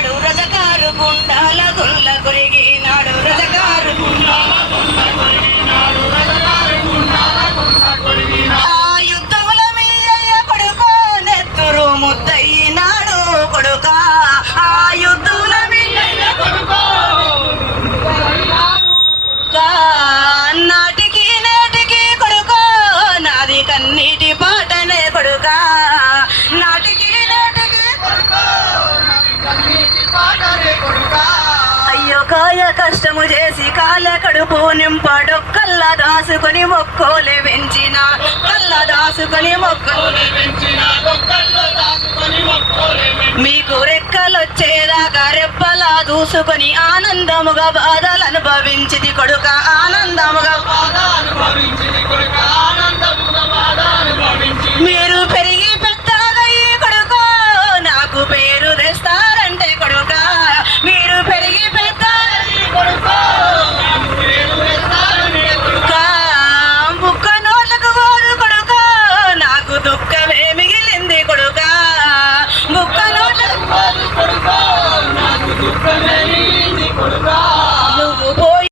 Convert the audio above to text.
వాడు రజకారు గుండాల గుండ్ల గురిగి అయ్యో కాయ కష్టము చేసి కాల కడుపు నింపడొక్కల్ల దాసుకొని మొక్కోలే పెంచిన కల్ల దాసుకొని మొక్కోలే మీకు రెక్కలొచ్చేదాకా రెప్పలా దూసుకొని ఆనందముగా బాధలు అనుభవించింది కొడుక. ఆనందముగా